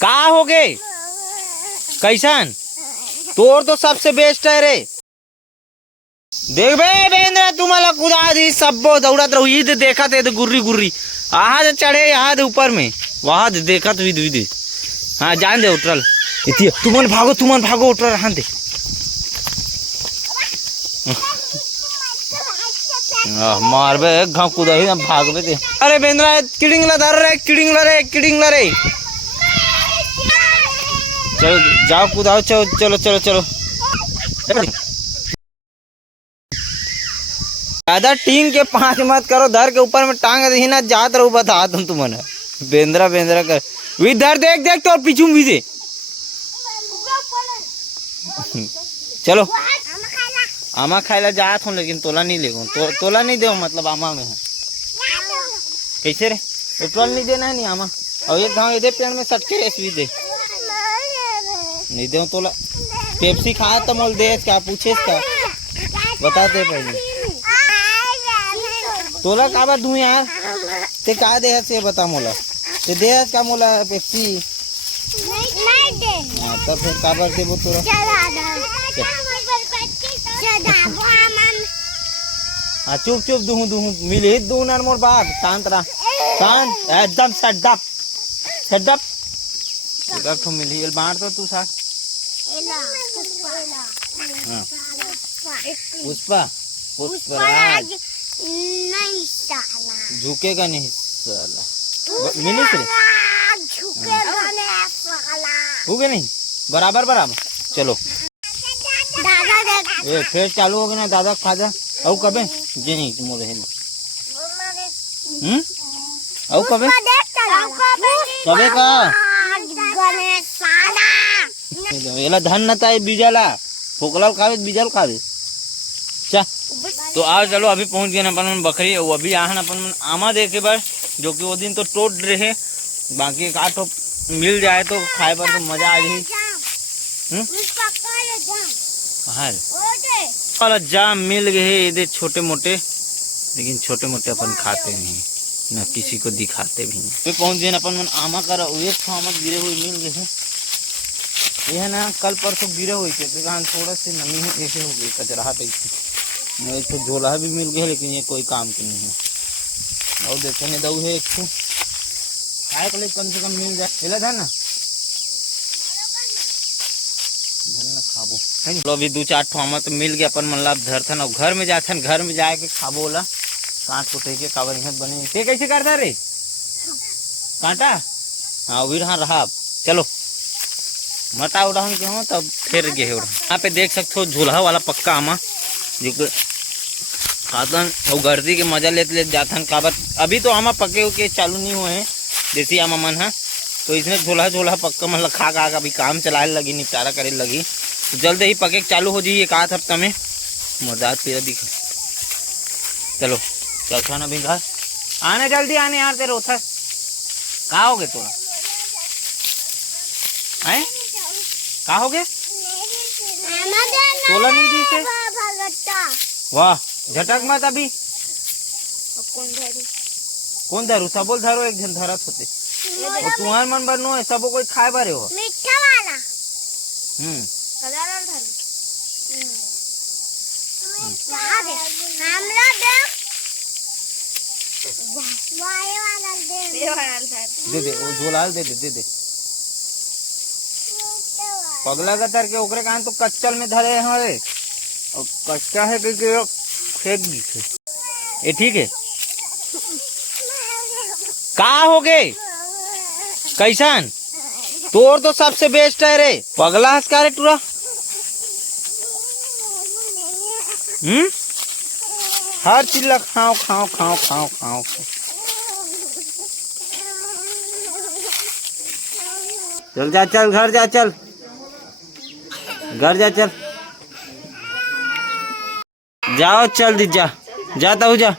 का हो गए कैसन तोर तो सबसे बेस्ट है रे। देख बे बेंद्र तुम्हारा खुदा दी सब दौड़त रहो ईद देखा थे तो गुर्री गुर्री आज चढ़े यहाँ ऊपर में वहाँ देखा तो विद हाँ जान दे उठल इतनी तुमन भागो उठल हाँ दे मारबे घाव कूदा ही भागबे दे। अरे बेंद्रा किडिंगला धर रे किडिंगला रे चलो जाओ कूदाओ चलो चलो चलो ज्यादा टीम के 5 मत करो धर के ऊपर में टांग दे ना जात रहो बता तुम तुम्हें बेंद्रा कर विधर देख तो पीछू भी दे चलो आमा खाइला जात हूँ लेकिन तोला नहीं लेगो तोला नहीं दे मतलब आमा में है कैसे रे पेट्रोल नहीं देना है नहीं आमा और एक गाँव ये पेड़ में सटके रेस भी दे नहीं दे तोला पेप्सी खाया तो मोल दे क्या पूछे का बता दे पहले तोला का बात दूं यार ते का दे से बता मोला ते दे का मोला पेप्सी नहीं दे हां तो फिर का बात दे वो तोला हाँ चुप दूं मिले दूं ना मोर बाप शांत रहा शांत एकदम शट अप तो मिली बांट तो तू साथ पुष्पा पुष्पराज नहीं साला झुकेगा नहीं साला मिली रे झुकेगा नहीं साला हो गया नहीं बराबर चलो दादा ए फिर चालू हो गया ना दादा खाजा औ कबे जे नहीं मोरे है औ कबे का गणेश साला एला धन नता बीजाला फोकलाल खावे बीजाल खावे चा तो आज चलो अभी पहुंच गए अपन बकरी वो अभी आहन अपन आमा देखे बार जो कि वो दिन तो टोट रहे बाकी एक आठ मिल जाए तो खाए पर तो मजा आ जाए। कहा जाम मिल गए ये छोटे मोटे लेकिन छोटे मोटे अपन खाते नहीं ना किसी को दिखाते भी नहीं। फिर पहुंच गए अपन आमा कर आमा गिरे हुए मिल गए यह ना कल परसों गिरे हुए थे थोड़ा से नमी है ऐसे हो गई कचरा टाइप एक तो झोला भी मिल गया लेकिन ये कोई काम की नहीं है और देखे नहीं दऊ है एक तो खाए को कम से कम मिल जाए धन ना खाबो चलो अभी 2-4 ठो तो मिल गया अपन मतलब धरथन और घर में जाथन घर में जाके खाबो ला काट कुटे के काबर यहाँ बने ते कैसे करता रे कांटा हाँ उड़ रहा चलो मटा उड़ान के हो तब फिर गए यहाँ पे देख सकते हो झूल्हा वाला पक्का आमा जो खातन और गर्दी के मजा लेते जाथन काबर अभी तो आमा पके के चालू नहीं हुए हैं देसी आमा मन है तो इसमें झोला पक्का मतलब खा अभी काम चलाए लगी निपटारा करे लगी तो जल्द ही पके चालू हो जाइए 1 हफ्ता में मुर्दात पीरा दिखा। चलो चल खाना भी घर आने जल्दी आने यार तेरे उठा कहा हो गए थोड़ा है कहा हो गए तोला नहीं दी से वाह झटक मत अभी कौन धरू सबोल धरो एक जन धरत होते तुम्हारे मन बर नो है सबो कोई खाए बारे हो मीठा वाला कलर धरू हमरा दे वो झोलाल दे पगला का तर के ओकरे कान तो कच्चल में धरे हमारे और कच्चा है कि फेंक दी ये ठीक है का हो गए कैसन तोर तो सबसे बेस्ट है रे पगला हंसका रे टूरा हर चीज ला खाओ चल जा चल घर जा चल जाओ चल दी जाता हूँ जा